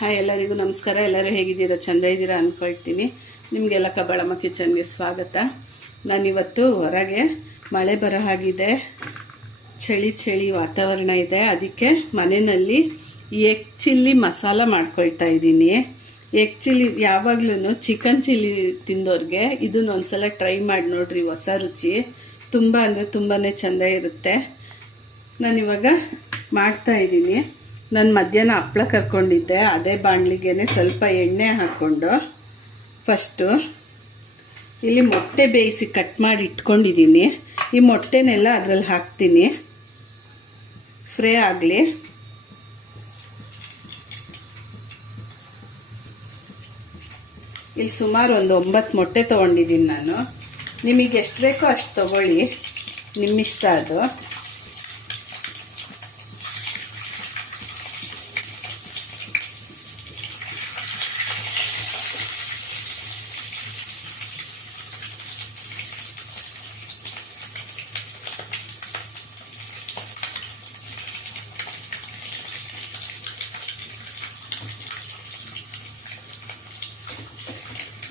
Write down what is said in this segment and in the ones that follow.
Hi, ಎಲ್ಲರಿಗೂ ನಮಸ್ಕಾರ. ಎಲ್ಲರೂ ಹೇಗಿದ್ದೀರಾ? ಚಂದ ಇದ್ದೀರಾ ಅಂದ್ಕೊಳ್ತೀನಿ. ನಿಮಗೆಲ್ಲ ಕಬ್ಬಾಳಮ್ಮ ಕಿಚನ್ಗೆ ಸ್ವಾಗತ. ನಾನಿವತ್ತು ಹೊರಗೆ ಮಳೆ ಬರೋ ಹಾಗಿದೆ, ಚಳಿ ವಾತಾವರಣ ಇದೆ. ಅದಕ್ಕೆ ಮನೆಯಲ್ಲಿ ಎಗ್ ಚಿಲ್ಲಿ ಮಸಾಲ ಮಾಡ್ಕೊಳ್ತಾ ಇದ್ದೀನಿ. ಎಗ್ ಚಿಲ್ಲಿ ಯಾವಾಗ್ಲೂ ಚಿಕನ್ ಚಿಲ್ಲಿ ತಿಂದೋರಿಗೆ ಇದನ್ನೊಂದ್ಸಲ ಟ್ರೈ ಮಾಡಿ ನೋಡ್ರಿ. ಹೊಸ ರುಚಿ ತುಂಬ ಅಂದರೆ ತುಂಬಾ ಚೆಂದ ಇರುತ್ತೆ. ನಾನಿವಾಗ ಮಾಡ್ತಾ ಇದ್ದೀನಿ. ನಾನು ಮಧ್ಯಾಹ್ನ ಹಪ್ಪಳ ಕರ್ಕೊಂಡಿದ್ದೆ. ಅದೇ ಬಾಣಲಿಗೆ ಸ್ವಲ್ಪ ಎಣ್ಣೆ ಹಾಕ್ಕೊಂಡು ಫಸ್ಟು ಇಲ್ಲಿ ಮೊಟ್ಟೆ ಬೇಯಿಸಿ ಕಟ್ ಮಾಡಿ ಇಟ್ಕೊಂಡಿದ್ದೀನಿ. ಈ ಮೊಟ್ಟೆನೆಲ್ಲ ಅದರಲ್ಲಿ ಹಾಕ್ತೀನಿ, ಫ್ರೈ ಆಗಲಿ. ಇಲ್ಲಿ ಸುಮಾರು ಒಂದು 9 ಮೊಟ್ಟೆ ತೊಗೊಂಡಿದ್ದೀನಿ ನಾನು. ನಿಮಗೆ ಎಷ್ಟು ಬೇಕೋ ಅಷ್ಟು ತೊಗೊಳ್ಳಿ, ನಿಮ್ಮಿಷ್ಟ ಅದು.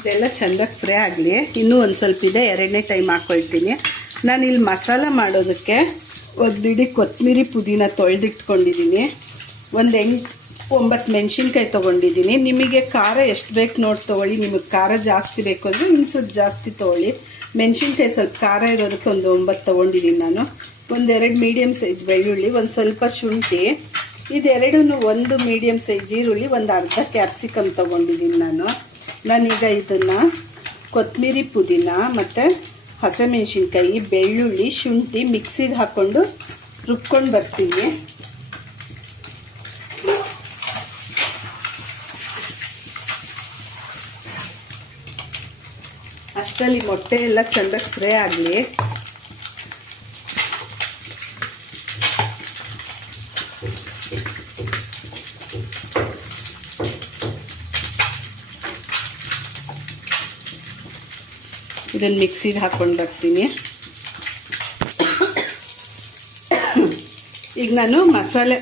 ಇದೆಲ್ಲ ಚೆಂದಾಗಿ ಫ್ರೈ ಆಗಲಿ. ಇನ್ನೂ ಒಂದು ಸ್ವಲ್ಪ ಇದೆ, ಎರಡನೇ ಟೈಮ್ ಹಾಕ್ಕೊಳ್ತೀನಿ. ನಾನು ಇಲ್ಲಿ ಮಸಾಲ ಮಾಡೋದಕ್ಕೆ ಒಂದು ಇಡೀ ಕೊತ್ತಂಬರಿ ಪುದೀನ ತೊಳೆದಿಟ್ಕೊಂಡಿದ್ದೀನಿ. ಒಂದು 8-9 ಮೆಣಸಿನ್ಕಾಯಿ ತೊಗೊಂಡಿದ್ದೀನಿ. ನಿಮಗೆ ಖಾರ ಎಷ್ಟು ಬೇಕು ನೋಡಿ ತೊಗೊಳ್ಳಿ. ನಿಮಗೆ ಖಾರ ಜಾಸ್ತಿ ಬೇಕು ಅಂದರೆ ಇನ್ನು ಸ್ವಲ್ಪ ಜಾಸ್ತಿ ತೊಗೊಳ್ಳಿ. ಮೆಣಸಿನ್ಕಾಯಿ ಸ್ವಲ್ಪ ಖಾರ ಇರೋದಕ್ಕೆ ಒಂದು 9 ತೊಗೊಂಡಿದ್ದೀನಿ ನಾನು. ಒಂದೆರಡು ಮೀಡಿಯಮ್ ಸೈಜ್ ಬೆಳ್ಳುಳ್ಳಿ, ಒಂದು ಸ್ವಲ್ಪ ಶುಂಠಿ, ಇದೆರಡೂ ಒಂದು ಮೀಡಿಯಮ್ ಸೈಜ್ ಈರುಳ್ಳಿ, ಒಂದು ಅರ್ಧ ಕ್ಯಾಪ್ಸಿಕಮ್ ತೊಗೊಂಡಿದ್ದೀನಿ ನಾನು. ನಾನೀಗ ಇದನ್ನು ಕೊತ್ತಂಬರಿ ಪುದೀನ ಮತ್ತು ಹಸಿಮೆಣಸಿನ್ಕಾಯಿ, ಬೆಳ್ಳುಳ್ಳಿ, ಶುಂಠಿ ಮಿಕ್ಸಿಗೆ ಹಾಕ್ಕೊಂಡು ರುಬ್ಕೊಂಡು ಬರ್ತೀನಿ. ಅಷ್ಟರಲ್ಲಿ ಮೊಟ್ಟೆ ಎಲ್ಲ ಚೆಂದಾಗಿ ಫ್ರೈ ಆಗಲಿ. ಇದನ್ನು ಮಿಕ್ಸಿಗೆ ಹಾಕ್ಕೊಂಡು ಬರ್ತೀನಿ. ಈಗ ನಾನು ಮಸಾಲೆ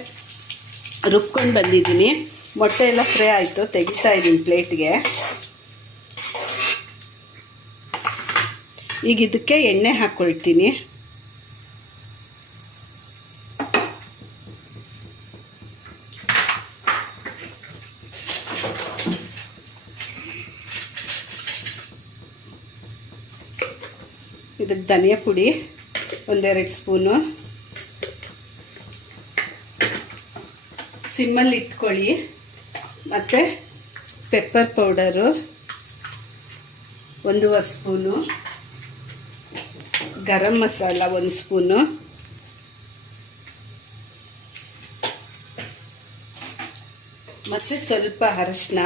ರುಬ್ಕೊಂಡು ಬಂದಿದ್ದೀನಿ. ಮೊಟ್ಟೆ ಎಲ್ಲ ಫ್ರೈ ಆಯಿತು, ತೆಗಿತಾ ಇದ್ದೀನಿ ಪ್ಲೇಟ್ಗೆ. ಈಗ ಇದಕ್ಕೆ ಎಣ್ಣೆ ಹಾಕ್ಕೊಳ್ತೀನಿ. ಇದಕ್ಕೆ ಧನಿಯಾ ಪುಡಿ ಒಂದೆರಡು ಸ್ಪೂನು, ಸಿಮ್ಮಲ್ಲಿ ಇಟ್ಕೊಳ್ಳಿ. ಮತ್ತು pepper powder 1.5 spoon, garam masala 1 spoon, ಮತ್ತು ಸ್ವಲ್ಪ ಅರಿಶಿನ,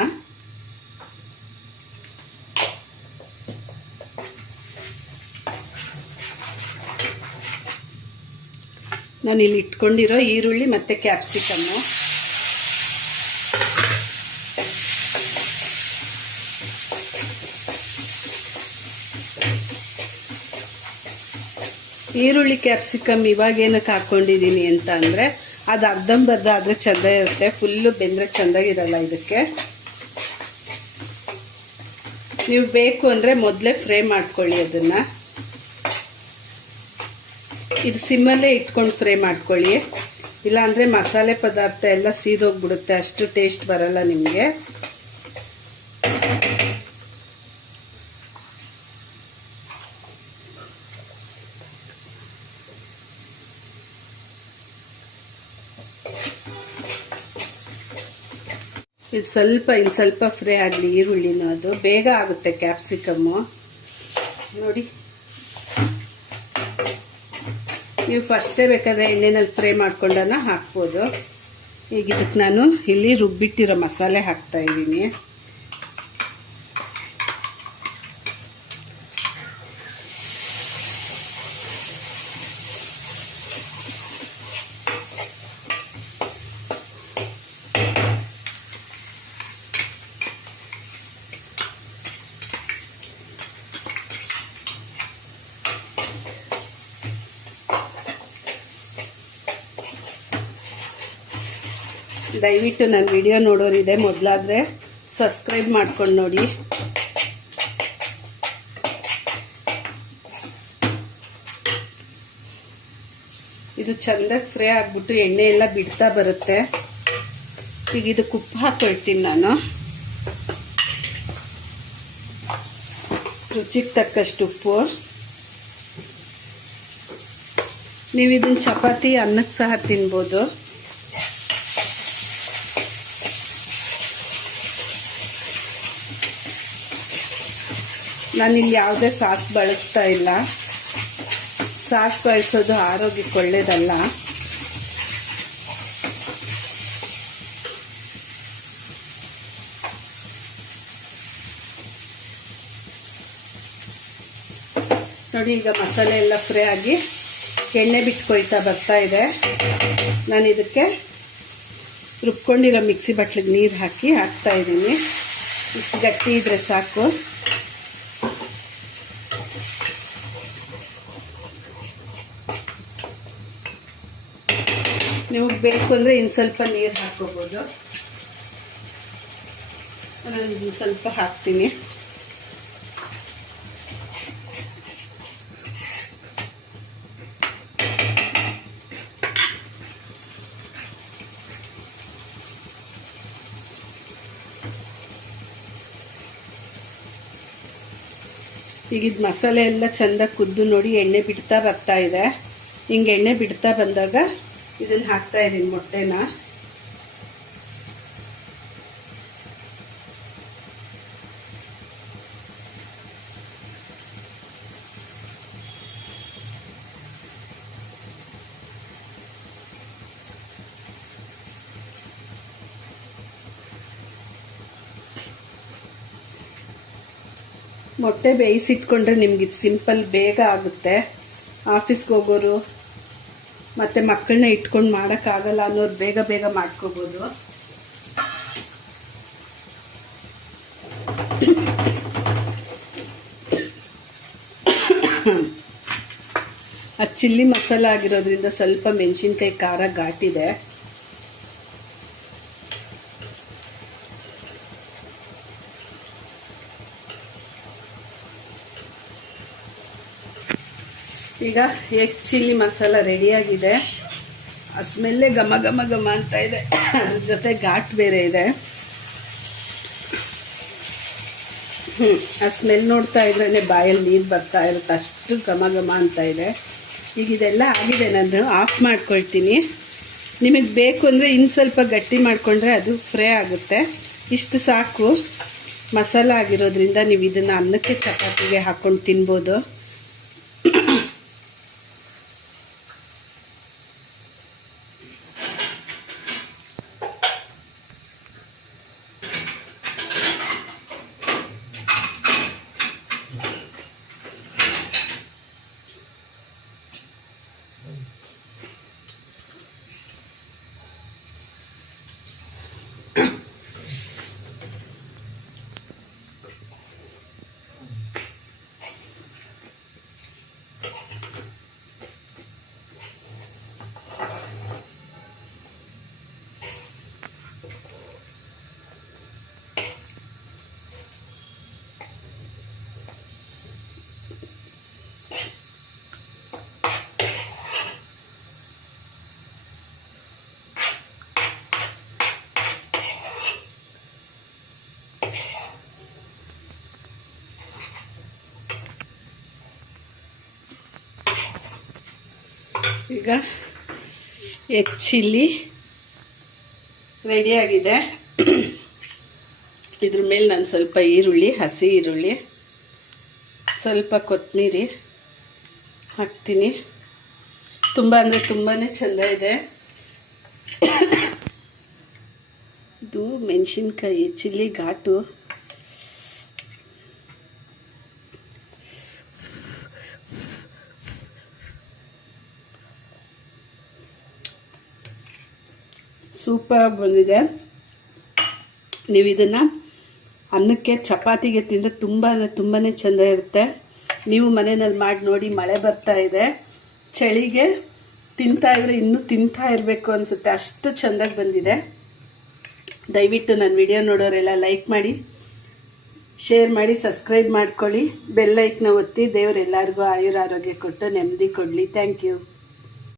ನಾನಿಲ್ಲಿ ಇಟ್ಕೊಂಡಿರೋ ಈರುಳ್ಳಿ ಮತ್ತು ಕ್ಯಾಪ್ಸಿಕಮ್ಮು, ಈರುಳ್ಳಿ ಕ್ಯಾಪ್ಸಿಕಮ್ ಇವಾಗೇನಕ್ಕೆ ಹಾಕ್ಕೊಂಡಿದ್ದೀನಿ ಅಂತ ಅಂದರೆ ಅದು ಅರ್ಧಂಬರ್ಧ ಆದರೆ ಚೆಂದ ಇರುತ್ತೆ, ಫುಲ್ಲು ಬೆಂದರೆ ಚೆಂದಾಗಿರಲ್ಲ. ಇದಕ್ಕೆ ನೀವು ಬೇಕು ಅಂದರೆ ಮೊದಲೇ ಫ್ರೈ ಮಾಡ್ಕೊಳ್ಳಿ ಅದನ್ನು. ಇದು ಸಿಮ್ಮಲ್ಲೇ ಇಟ್ಕೊಂಡು ಫ್ರೈ ಮಾಡ್ಕೊಳ್ಳಿ, ಇಲ್ಲಾಂದರೆ ಮಸಾಲೆ ಪದಾರ್ಥ ಎಲ್ಲ ಸೀದೋಗ್ಬಿಡುತ್ತೆ, ಅಷ್ಟು ಟೇಸ್ಟ್ ಬರಲ್ಲ ನಿಮಗೆ. ಇದು ಇನ್ನು ಸ್ವಲ್ಪ ಫ್ರೈ ಆಗಲಿ ಈರುಳ್ಳಿನೂ. ಅದು ಬೇಗ ಆಗುತ್ತೆ ಕ್ಯಾಪ್ಸಿಕಮ್ಮು ನೋಡಿ. ನೀವು ಫಸ್ಟೇ ಬೇಕಾದರೆ ಎಣ್ಣೆನಲ್ಲಿ ಫ್ರೈ ಮಾಡ್ಕೊಂಡನ್ನ ಹಾಕ್ಬೋದು. ಈಗ ಇದಕ್ಕೆ ನಾನು ಇಲ್ಲಿ ರುಬ್ಬಿಟ್ಟಿರೋ ಮಸಾಲೆ ಹಾಕ್ತಾ ಇದ್ದೀನಿ. ದಯವಿಟ್ಟು ನನ್ನ ವಿಡಿಯೋ ನೋಡೋರಿದೆ ಮೊದಲಾದರೆ ಸಬ್ಸ್ಕ್ರೈಬ್ ಮಾಡ್ಕೊಂಡು ನೋಡಿ. ಇದು ಚೆಂದಾಗಿ ಫ್ರೈ ಆಗಿಬಿಟ್ಟು ಎಣ್ಣೆ ಎಲ್ಲ ಬಿಡ್ತಾ ಬರುತ್ತೆ. ಈಗ ಇದಕ್ಕೆ ಉಪ್ಪು ಹಾಕ್ಕೊಳ್ತೀನಿ ನಾನು. ರುಚಿಗೆ ತಕ್ಕಷ್ಟು ಉಪ್ಪು. ನೀವು ಇದನ್ನ ಚಪಾತಿ ಅನ್ನಕ್ಕೆ ಸಹ ತಿನ್ಬೋದು. ನಾನಿಲ್ಲಿ ಯಾವುದೇ ಸಾಸ್ ಬಳಸ್ತಾ ಇಲ್ಲ. ಸಾಸ್ ಬಳಸೋದು ಆರೋಗ್ಯಕ್ಕೆ ಒಳ್ಳೇದಲ್ಲ. ನೋಡಿ, ಈಗ ಮಸಾಲೆ ಎಲ್ಲ ಫ್ರೈ ಆಗಿ ಎಣ್ಣೆ ಬಿಟ್ಕೊಳ್ತಾ ಬರ್ತಾ ಇದೆ. ನಾನು ಇದಕ್ಕೆ ರುಬ್ಕೊಂಡಿರೋ ಮಿಕ್ಸಿ ಬಟ್ಲಿಗೆ ನೀರು ಹಾಕಿ ಹಾಕ್ತಾ ಇದ್ದೀನಿ. ಇಷ್ಟು ಗಟ್ಟಿ ಇದ್ರೆ ಸಾಕು. ನೀವು ಬೇಕು ಅಂದರೆ ಇನ್ನು ಸ್ವಲ್ಪ ನೀರು ಹಾಕ್ಕೋಬೋದು. ನಾನು ಇನ್ನು ಸ್ವಲ್ಪ ಹಾಕ್ತೀನಿ. ಈಗ ಇದು ಮಸಾಲೆ ಎಲ್ಲ ಚೆಂದ ಕುದ್ದು ನೋಡಿ ಎಣ್ಣೆ ಬಿಡ್ತಾ ಬರ್ತಾ ಇದೆ. ಹಿಂಗೆ ಎಣ್ಣೆ ಬಿಡ್ತಾ ಬಂದಾಗ ಇದನ್ನು ಹಾಕ್ತಾ ಇದ್ದೀನಿ ಮೊಟ್ಟೆನ. ಮೊಟ್ಟೆ ಬೇಯಿಸಿಟ್ಕೊಂಡ್ರೆ ನಿಮ್ಗೆ ಇದು ಸಿಂಪಲ್ ಬೇಗ ಆಗುತ್ತೆ. ಆಫೀಸ್ಗೆ ಹೋಗೋರು ಮತ್ತು ಮಕ್ಕಳನ್ನ ಇಟ್ಕೊಂಡು ಮಾಡೋಕ್ಕಾಗಲ್ಲ ಅನ್ನೋರು ಬೇಗ ಬೇಗ ಮಾಡ್ಕೋಬೋದು. ಅದು ಚಿಲ್ಲಿ ಮಸಾಲ ಆಗಿರೋದ್ರಿಂದ ಸ್ವಲ್ಪ ಮೆಣಸಿನ್ಕಾಯಿ ಖಾರ ಘಾಟಿದೆ. ಈಗ ಎಗ್ ಚಿಲ್ಲಿ ಮಸಾಲ ರೆಡಿಯಾಗಿದೆ. ಆ ಸ್ಮೆಲ್ಲೇ ಘಮ ಘಮ ಘಮ ಅಂತ ಇದೆ. ಅದ್ರ ಜೊತೆ ಘಾಟ್ ಬೇರೆ ಇದೆ. ಆ ಸ್ಮೆಲ್ ನೋಡ್ತಾ ಇದ್ರೇ ಬಾಯಲ್ಲಿ ನೀರು ಬರ್ತಾ ಇರುತ್ತೆ, ಅಷ್ಟು ಘಮ ಘಮ ಅಂತ ಇದೆ. ಈಗ ಇದೆಲ್ಲ ಆಗಿದೆ, ನಾನು ಆಫ್ ಮಾಡ್ಕೊಳ್ತೀನಿ. ನಿಮಗೆ ಬೇಕು ಅಂದರೆ ಇನ್ನು ಸ್ವಲ್ಪ ಗಟ್ಟಿ ಮಾಡಿಕೊಂಡ್ರೆ ಅದು ಫ್ರೈ ಆಗುತ್ತೆ. ಇಷ್ಟು ಸಾಕು. ಮಸಾಲ ಆಗಿರೋದ್ರಿಂದ ನೀವು ಇದನ್ನು ಅನ್ನಕ್ಕೆ ಚಪಾತಿಗೆ ಹಾಕ್ಕೊಂಡು ತಿನ್ಬೋದು. ಈಗ ಎಗ್ ಚಿಲ್ಲಿ ರೆಡಿಯಾಗಿದೆ. ಇದ್ರ ಮೇಲೆ ನಾನು ಸ್ವಲ್ಪ ಈರುಳ್ಳಿ, ಹಸಿ ಈರುಳ್ಳಿ, ಸ್ವಲ್ಪ ಕೊತ್ತಂಬರಿ ಹಾಕ್ತೀನಿ. ತುಂಬ ಅಂದರೆ ತುಂಬಾ ಚೆಂದ ಇದೆ. ಇದು ಮೆಣಸಿನ್ಕಾಯಿ ಚಿಲ್ಲಿ ಘಾಟು. ಸೂಪರ್ ಬಂದಿದೆ. ನೀವು ಇದನ್ನು ಅನ್ನಕ್ಕೆ ಚಪಾತಿಗೆ ತಿಂದರೆ ತುಂಬ ಅಂದರೆ ತುಂಬಾ ಚೆಂದ ಇರುತ್ತೆ. ನೀವು ಮನೆಯಲ್ಲಿ ಮಾಡಿ ನೋಡಿ. ಮಳೆ ಬರ್ತಾ ಇದೆ, ಚಳಿಗೆ ತಿಂತಾ ಇದ್ರೆ ಇನ್ನೂ ತಿಂತಾ ಇರಬೇಕು ಅನಿಸುತ್ತೆ, ಅಷ್ಟು ಚೆಂದಾಗಿ ಬಂದಿದೆ. ದಯವಿಟ್ಟು ನನ್ನ ವಿಡಿಯೋ ನೋಡೋರೆಲ್ಲ ಲೈಕ್ ಮಾಡಿ, ಶೇರ್ ಮಾಡಿ, ಸಬ್ಸ್ಕ್ರೈಬ್ ಮಾಡ್ಕೊಳ್ಳಿ, ಬೆಲ್ ಐಕ್ನ ಒತ್ತಿ. ದೇವರೆಲ್ಲರಿಗೂ ಆಯುರಾರೋಗ್ಯ ಕೊಟ್ಟು ನೆಮ್ಮದಿ ಕೊಡಲಿ. Thank you.